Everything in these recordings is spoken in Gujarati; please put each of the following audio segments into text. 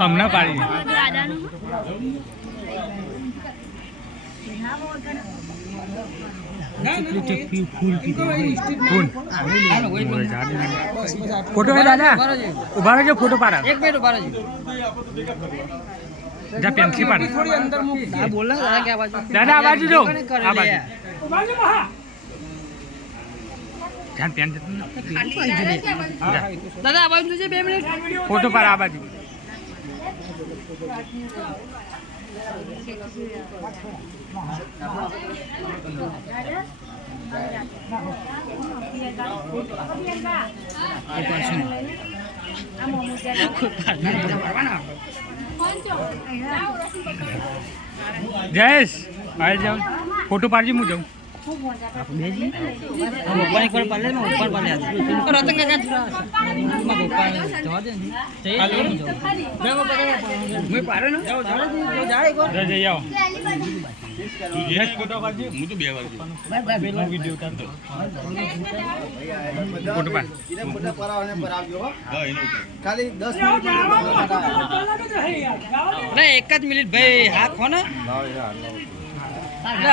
હમણાં પાડી फोटो है दादा उभा रहो फोटो पाड़ा एक मिनट उभा रहो जा पेंसिल पाड़ थोड़ी अंदर मुक बोल रहा दादा क्या आवाज दादा आवाज दो आवाज ध्यान पेन दादा आवाज दीजिए 2 मिनट फोटो पाड़ा आवाज जयेश आए जाओ फोटो पाड़जी मुझे ऊपर एक बार पाले मैं ऊपर पाले आता तो रतन का थोड़ा मैं ऊपर जवा दे चाहिए मैं पारे ना जाओ जा एक बार जा जाओ ये फोटो पाड़जी मुझे બે વાર मैं वीडियो उतार दो फोटो पाड़ इने फोटो परावने पर आवજો हां इने खाली 10 मिनिट ना 1 मिनिट भाई हां खोना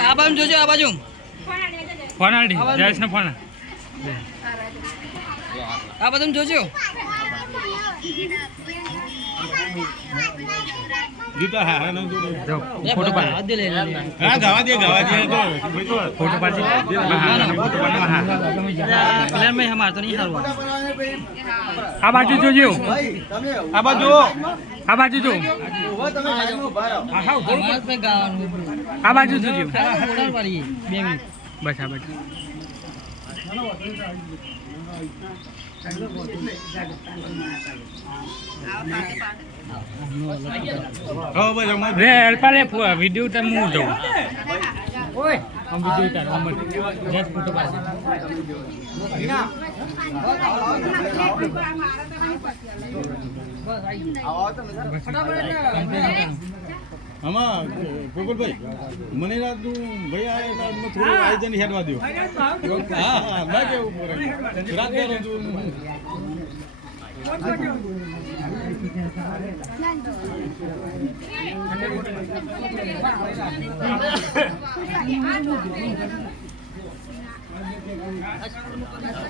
आ बाजू જોજો आ बाजू फोन आडी जयेश ने फोन आ बदम जोजो जूता है ना जो फोटो पा दे ले हां गावा दे तो फोटो पा दे फोटो पा हां कलर में हमार तो नहीं हारवा आ बाजू जोजो आ बाजू जो તમે લાઈનમાં ઉભા રહો હા હા पे गाવાનું आ बाजू जोजो ઓર્ડર પડી 2 મિનિટ बस हाँ बस रे अल्पा ले वीडियो उतार मुंह दो ओए हम वीडियो उतार हम जस्ट फोटो पास આમાં ગોકુલભાઈ મને રાતું ભાઈ આ થોડું આયોજન હેડવા દો હા ના કેવું પડે રાત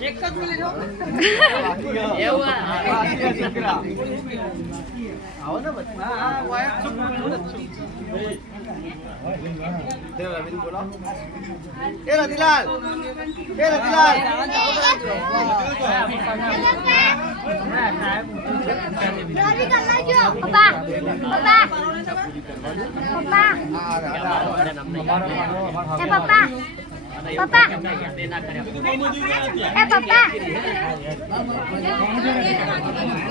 એક જ મિનિટ એવું आओ ना बच्चा हां वाया चुप दे रविंद्र बोलो ए रतिलाल रवि कर लाजो पापा ए पापा पापा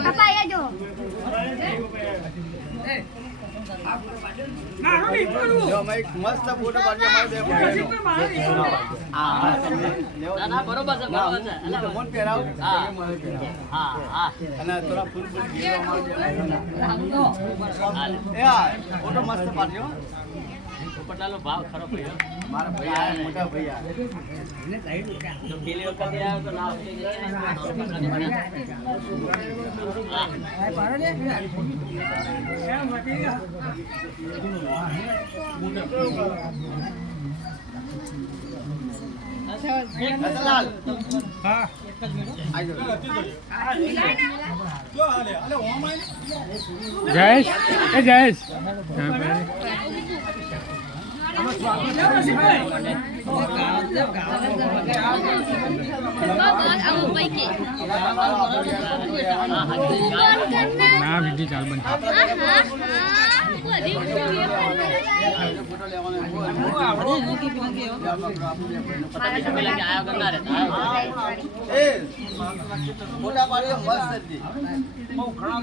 पापा ये जो જો મેં એક મસ્ત ફોટો પાડજો મારે ના બરોબર છે હું તો મોન પહેરાવ હા અને થોડા ફૂલ ગીરો મારજો એ ફોટો મસ્ત પાડજો પટાલો ભાવ ખરો પડ્યો મારા ભાઈ આ મોટા ભાઈ આ એને સાઈડ જો પેલી વખત આવ્યો તો ના આવતે આ પાડો ને એ મટી ગયો લાલ હા એક જ મિનિટ આજો જો આલે ઓમ આલે જયેશ એ જયેશ ના વિડીયો ચાલ બન મોટા પાડીઓ મસ્ત હતી બહુ ઘણા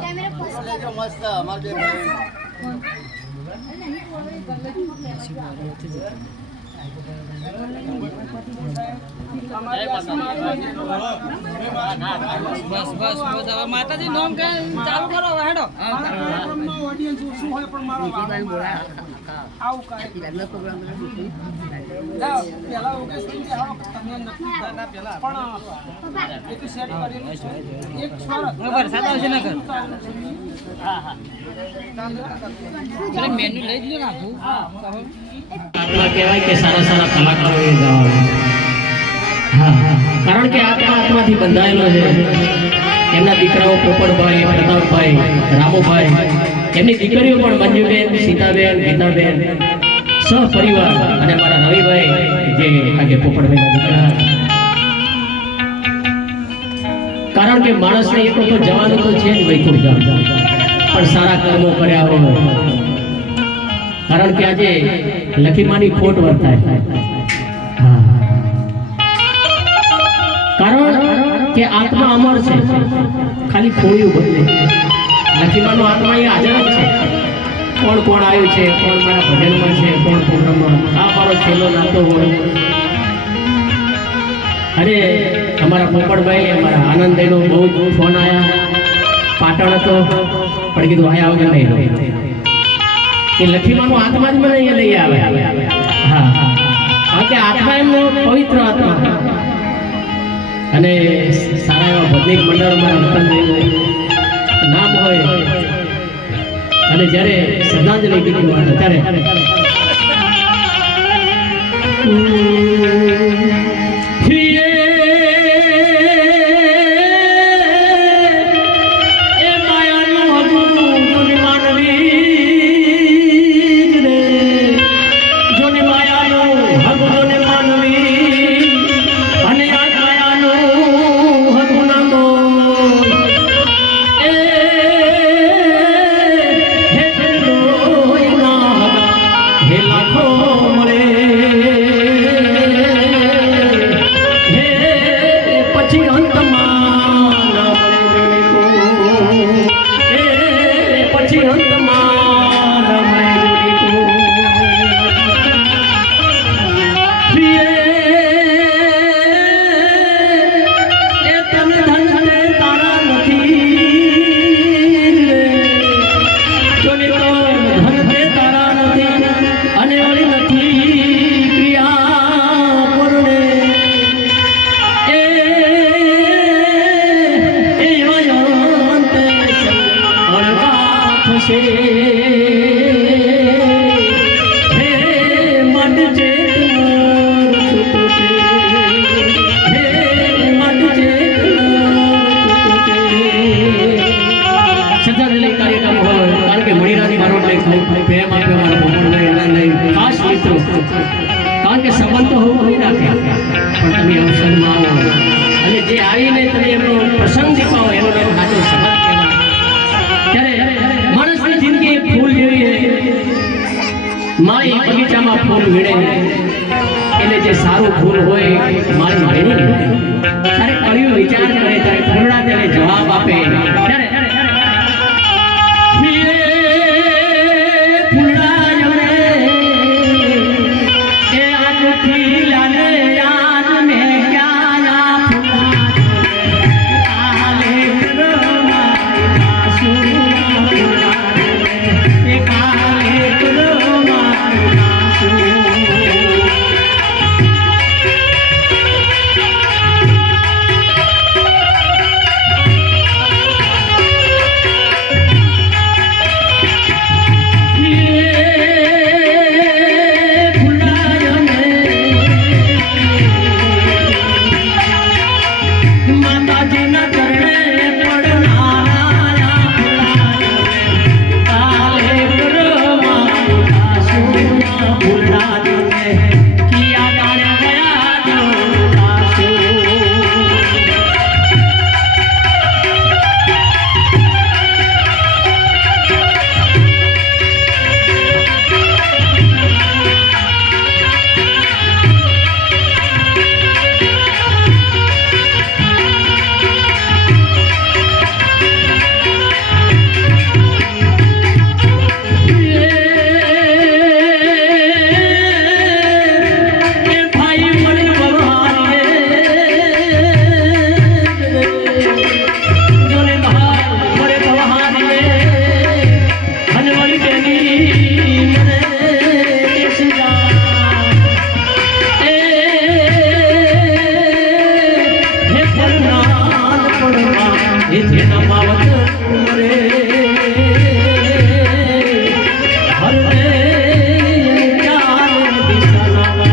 કેમેરા મસ્ત અમાર બે બસ બસ હવે માતાજી નામ કે ચાલુ કરો હેડો ઓડિયન્સ શું હોય પણ મારો આવું કાંઈ પેલા ઓકે સમજે આવો તમે નથી પેલા પણ એક સેટ કરીને એક સ્વર વરસાદ આવશે ને કર હા હા એટલે મેન્યુ લઈ જ લ્યો નાખું આત્મા કહેવાય કે સારા સારા કલાકારો એ ગાવા હા કારણ કે આત્માથી બંધાયેલો છે એમના દીકરાઓ પોપટભાઈ પ્રતાપભાઈ રામુભાઈ એમની દીકરીઓ પણ મંજુબેન સીતાબેન ગીતાબેન સહપરિવાર અને મારા રવિભાઈ જે આજે પોપટભાઈના દીકરા કારણ કે માણસને એક વખત જવાનું તો છે જ વૈકુંઠ ધામ પણ સારા કર્મો કર્યા હોય કારણ કે આજે લખીમાની ખોટ વર્તાય હા કારણ કે આત્મા અમર છે ખાલી ખોયું બદલે લખીમાનો આત્મા એ હાજર જ છે કોણ કોણ આવ્યું છે કોણ મારા ભજનમાં છે કોણ પ્રોગ્રામમાં આ મારો છેલ્લો નાતો હોય અરે અમારા પોપટભાઈ અમારા આનંદભાઈનો બહુ જ ફોન આવ્યા પાટણ હતો પણ કીધું આયા વગર નહીં રહો કે લખીમાનો આત્મા જ મને અહીંયા લઈ આવે હા કારણ કે આત્મા એમનો પવિત્ર આત્મા અને સારા એવા ભજનિક મંડળ મારા વતનભાઈનું નામ હોય અને જ્યારે શ્રદ્ધાંજલિ ગીતની વાત ત્યારે કારણ કે સંબંધ તો હોવો નહીં રાખે પણ તમે અવસરમાં આવો અને જે આવીને તમે એમનો પ્રસંગ દેખાવો એનો નામ સાચો સંબંધ કહેવાય ત્યારે માણસની જિંદગી એક ફૂલ જેવી માળી બગીચામાં ફૂલ વીણે એટલે જે સારું ફૂલ હોય માળી વીણે ત્યારે કળિયું વિચાર કરે ત્યારે ફૂલડા તેને જવાબ આપે ત્યારે એ જેના માવત રે હરે ચાર દિશાના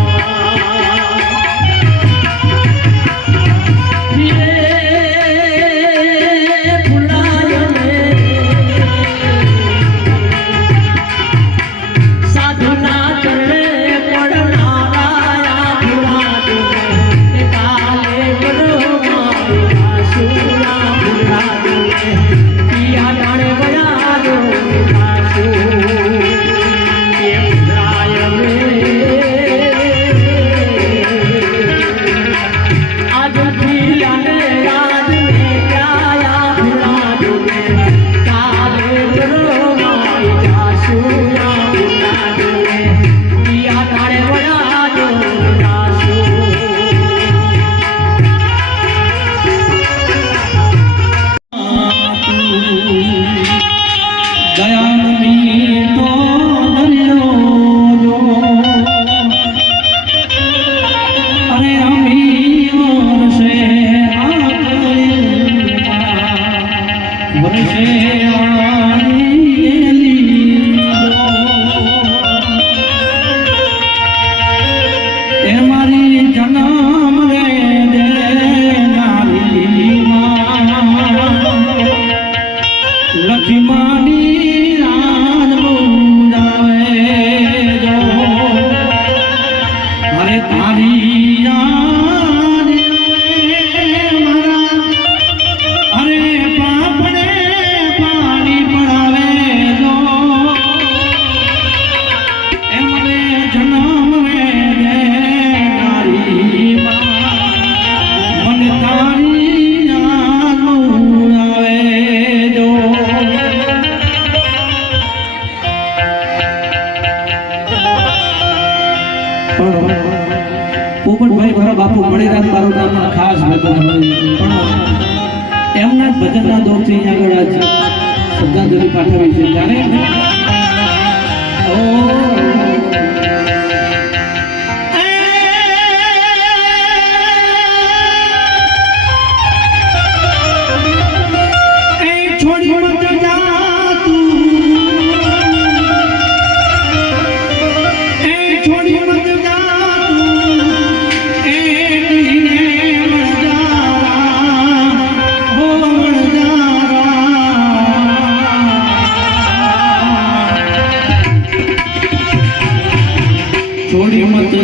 પોપટભાઈ મારા બાપુ મણિરાજ મારું નામ ખાસ ભજન પણ એમના ભજનના દોરથી આગળ આજ શ્રદ્ધાંજલિ પાઠવી છે ત્યારે छोड़ी मत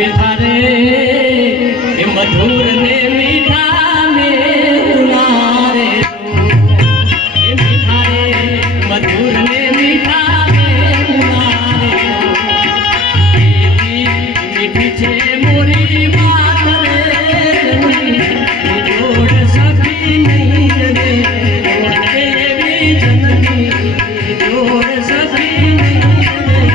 મીઠા રે એ મધુર ને મીઠા ને તુલારે એ મીઠા રે મધુર ને મીઠા ને તુલારે મીઠી છે મોરી વાત રે જોડ સખી નહીં રે એવી જનની જોડ સખી નહીં રે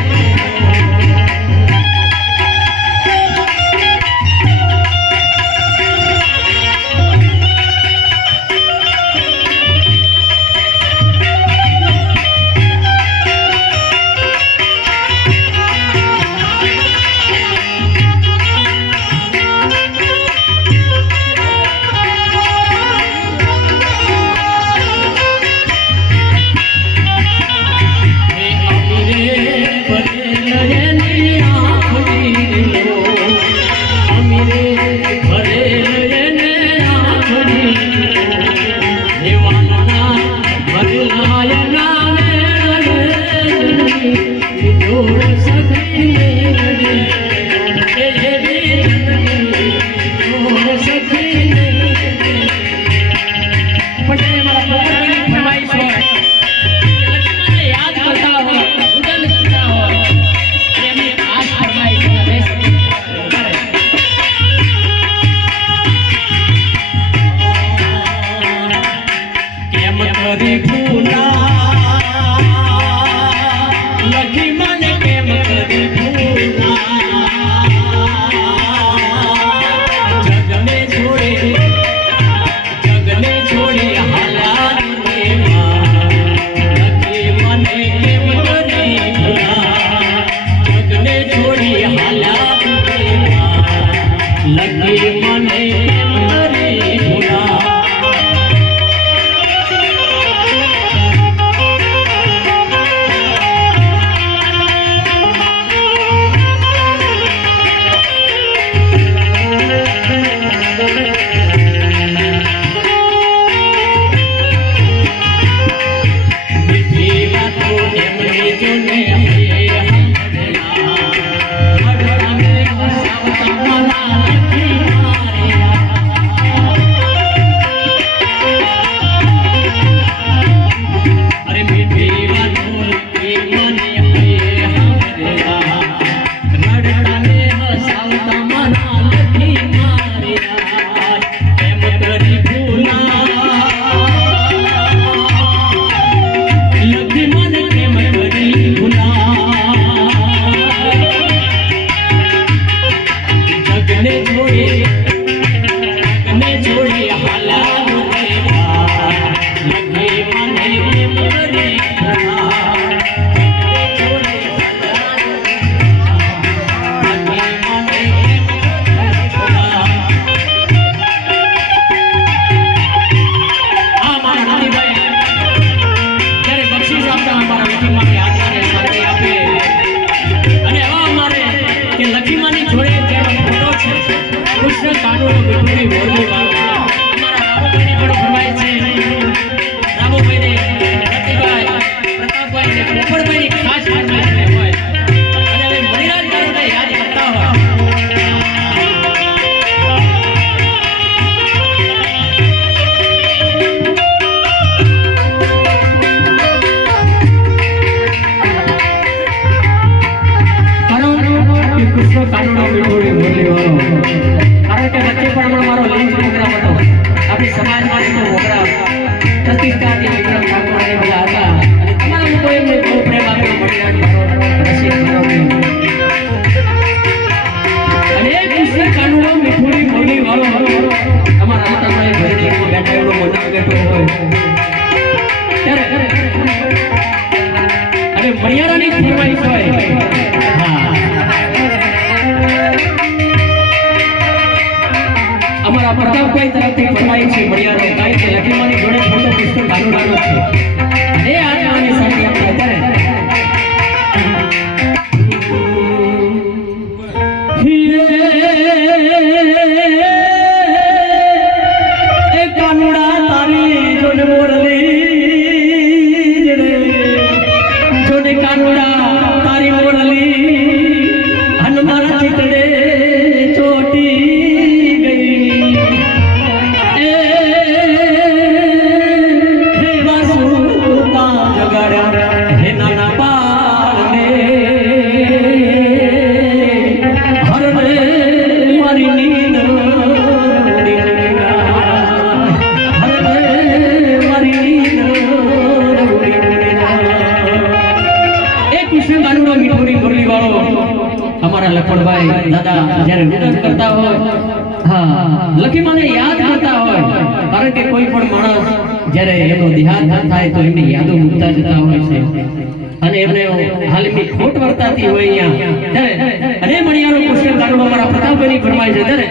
પ્રતાપભાઈ તરફથી ફરમાઈ છે મળ્યાનો ગાય છે લખીમાની જોડે ફોટો પુસ્તક કાનુડાનો છે અને આની સાથે આપણે અત્યારે કાનુડા તારી જોડે મોરલી જોડે કાનુડા તારી મોરલી હનુમાન ચિતડે કૃષ્ણ કાનુડો મીઠોડી મુરલી વાળો અમારા લખણભાઈ દાદા જ્યારે વિનંતી કરતા હોય, હા લખીમાને યાદ કરતા હોય, કારણ કે કોઈ પણ માણસ જ્યારે એનો દેહાંત થાય તો એમની યાદો મૂકતા જતા હોય છે અને એમને હાલ એમની ખોટ વર્તાતી હોય અહીંયા અને મણિયારો કૃષ્ણ કાનુડો અમારા પ્રતાપભાઈની ફરમાય છે ત્યારે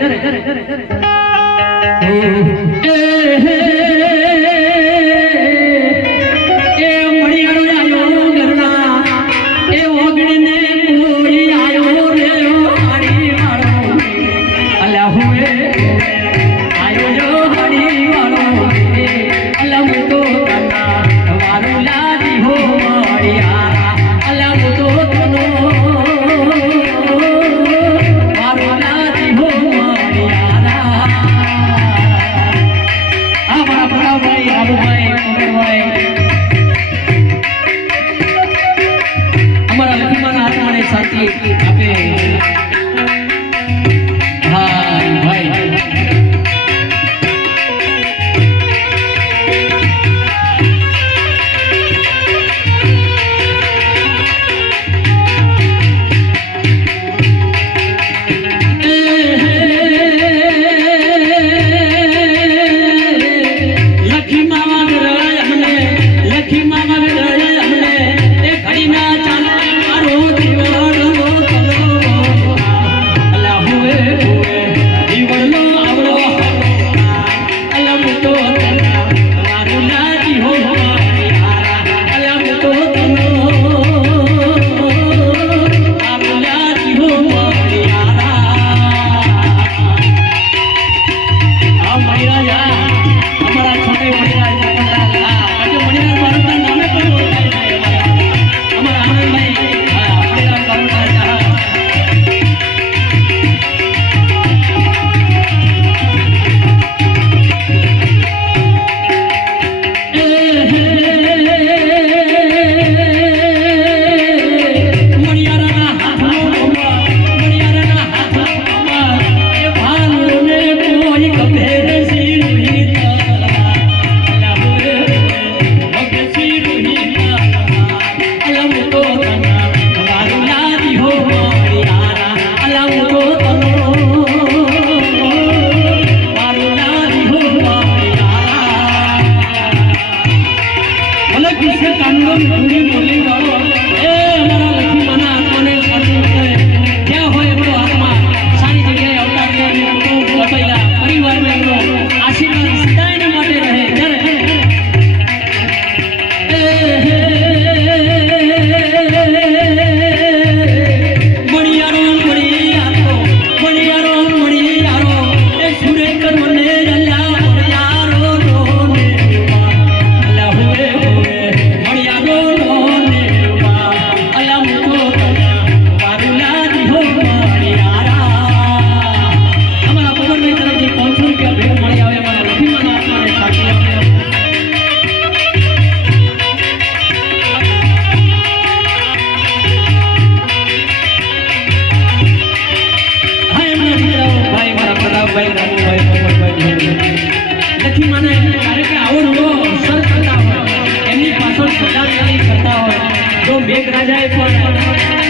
મેઘરાજાએ પણ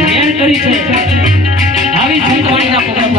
મેળ કરી છે આવી જીતવાણીના પ્રોગ્રામ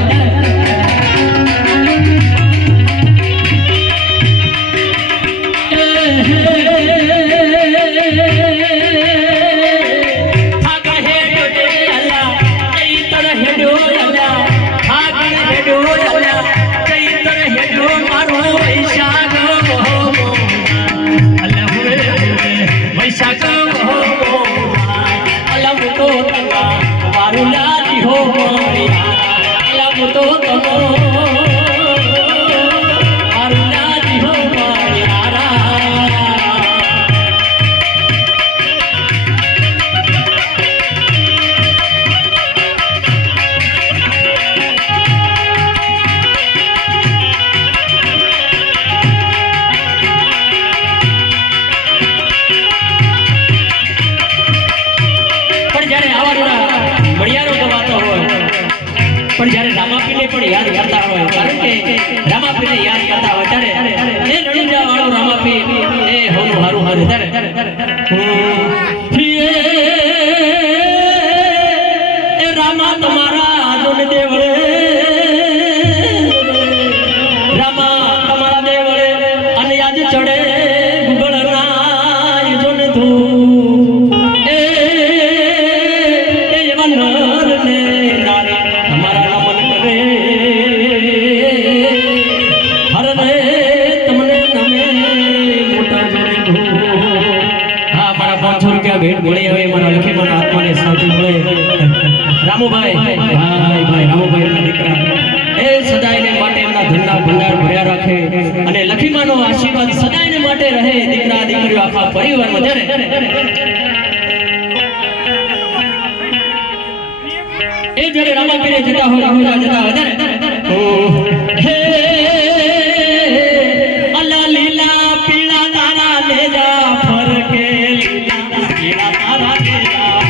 પણ જ્યારે રામાપીરને પણ યાદ કરતા હોય, કારણ કે રામાપીરને યાદ કરતા હોય ત્યારે એ રણુજા વાળો રામાપીર એ હોનું હારું હારું ત્યારે તમારા આજોને દેવળે રામા તમારા દેવળે અને આજ ચડે ગુગળના જોને તું એ એવા નર ને નારી તમારા નમન કરે હર રે તમને નમે મોટા જોને હા મારા 500 રૂપિયા ભેટ મળી આવે મારા લખીમાના આત્માને શાંતિ મળે રામુભાઈ ભાઈ રામુભાઈ ના દીકરા એ સદાયને માટે એમના ધનના ભંડાર ભર્યા રાખે અને લખીમાનો આશીર્વાદ સદાયને માટે રહે દીકરા દીકરીઓ આખા પરિવારમાં જ્યારે એ જ્યારે રામાપીરે જતા હોય રામુરા જતા હોય હે અલા લીલા પીળા તારા લેજા ફરકે લીલા પીળા તારા લેજા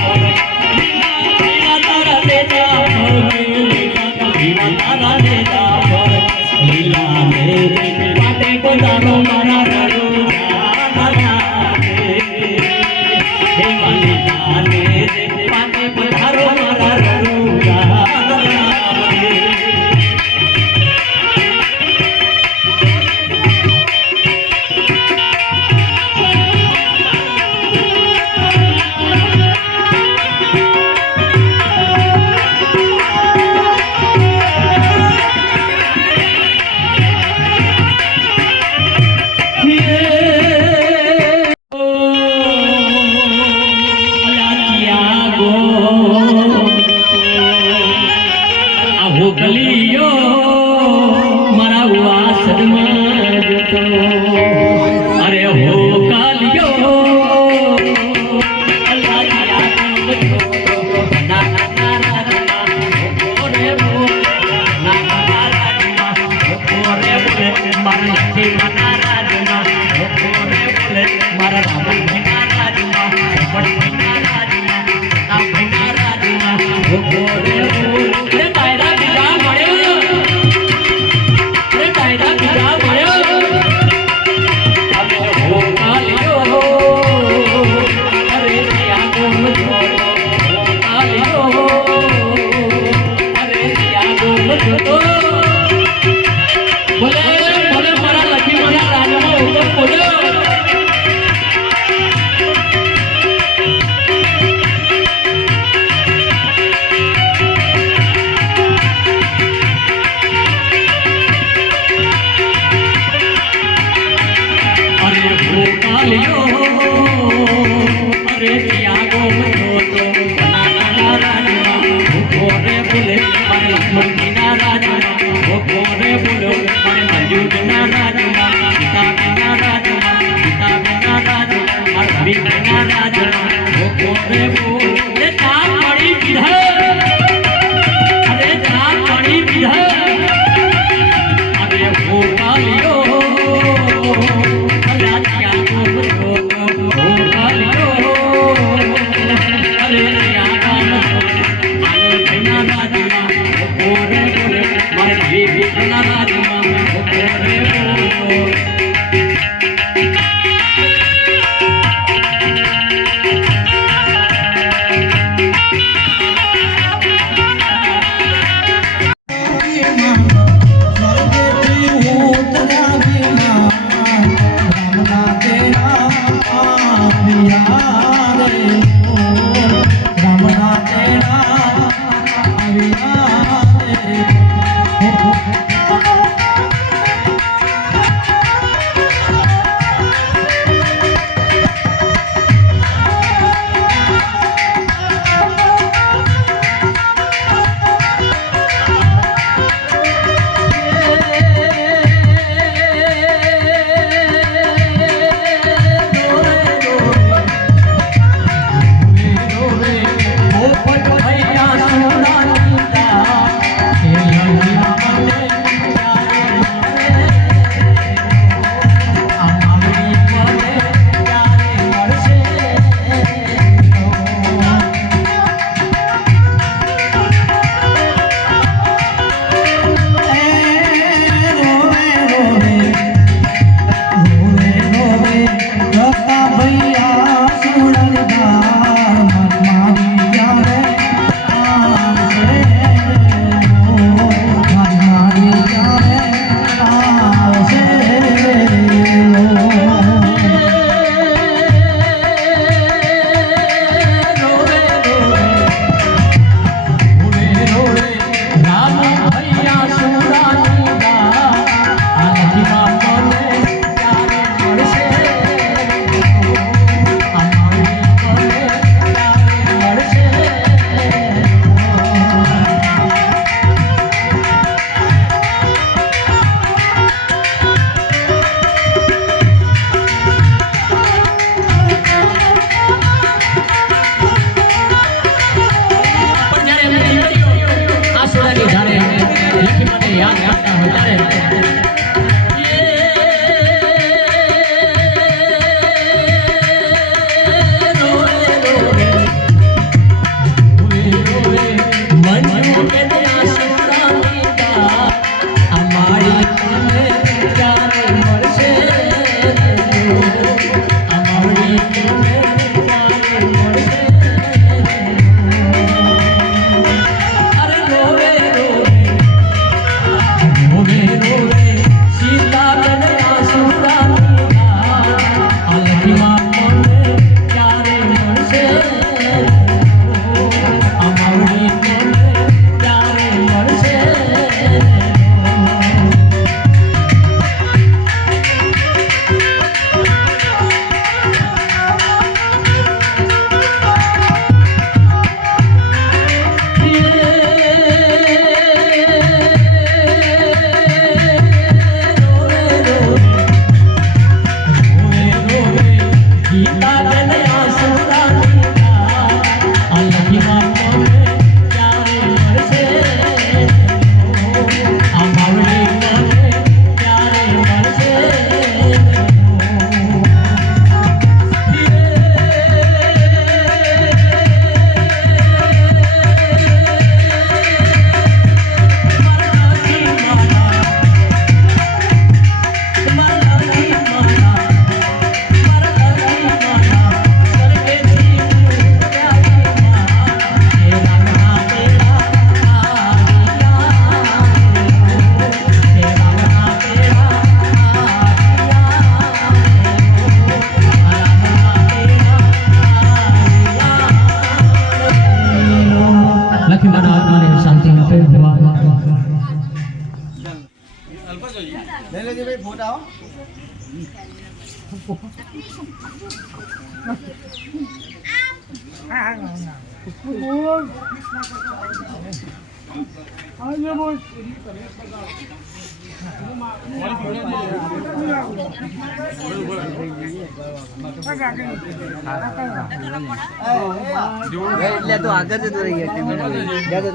એટલે તો આગળ જતો રહી ગયા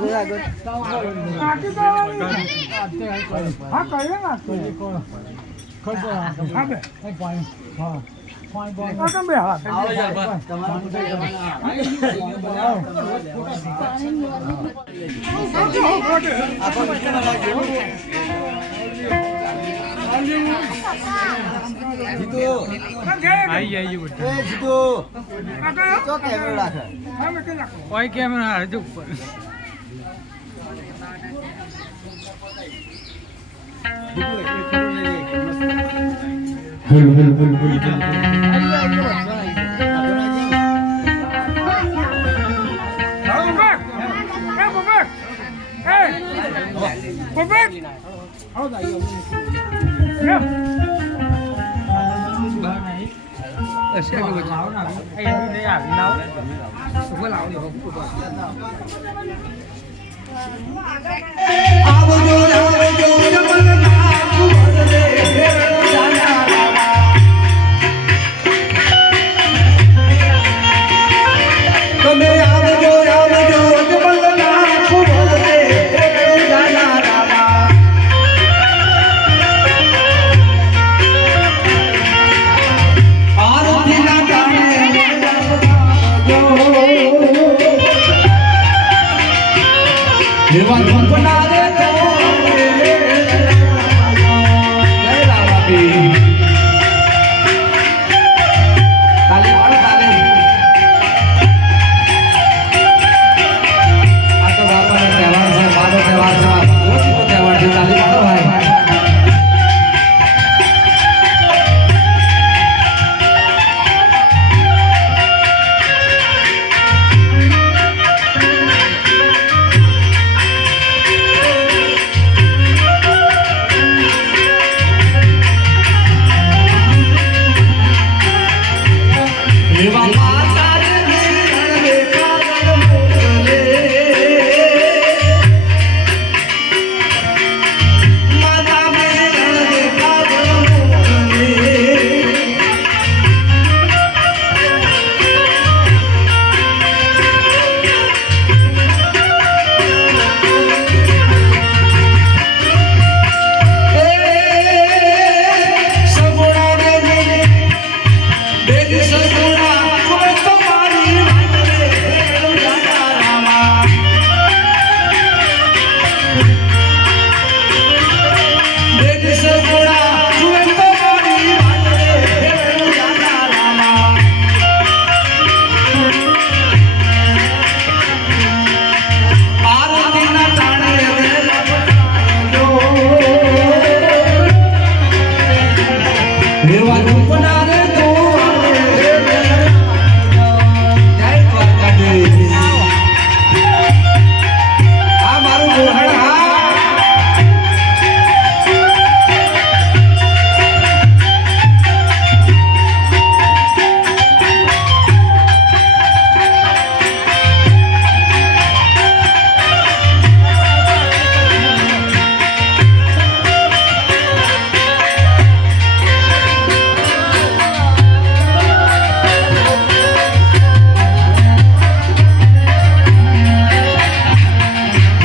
કેમેરા હજુ ઉપર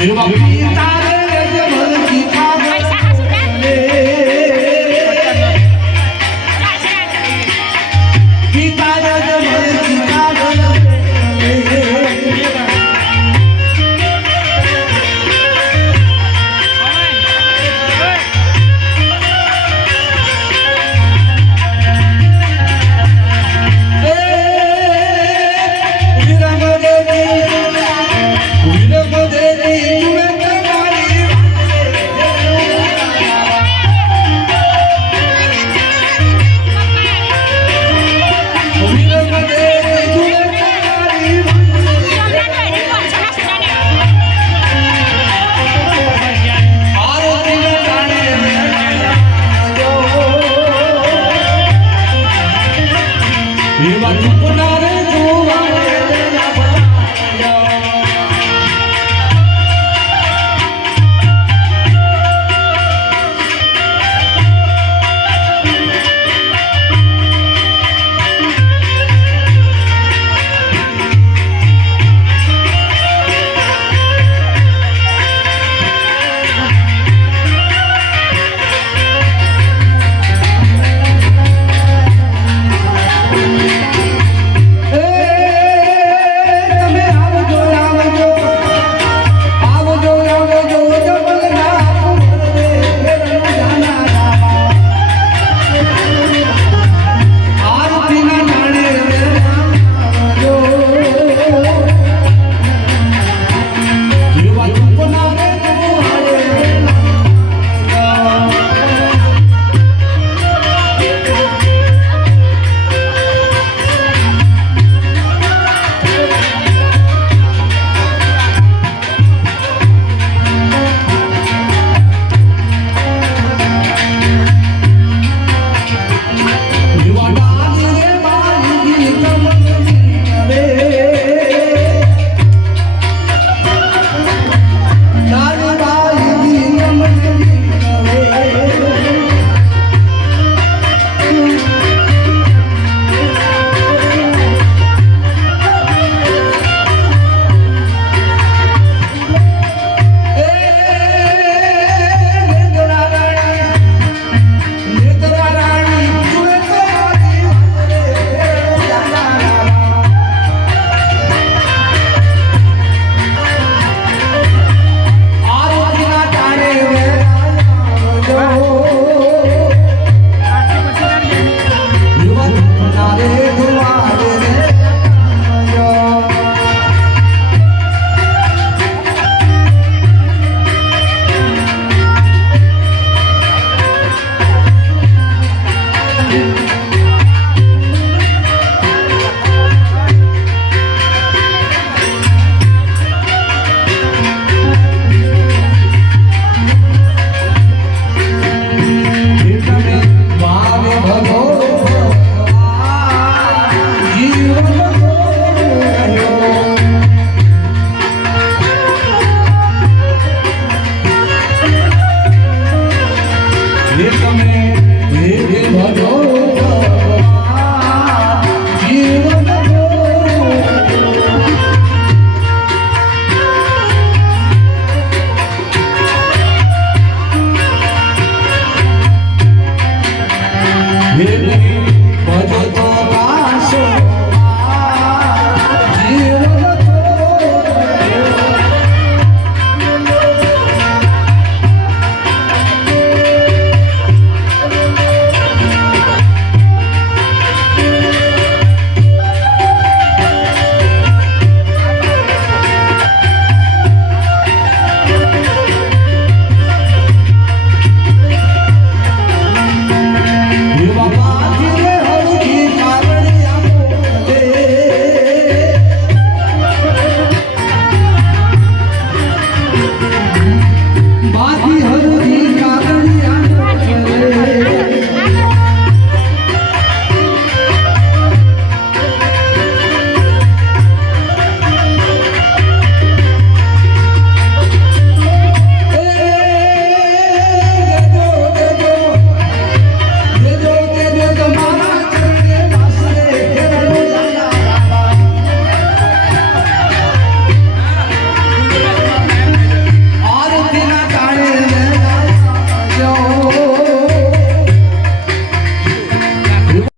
Viva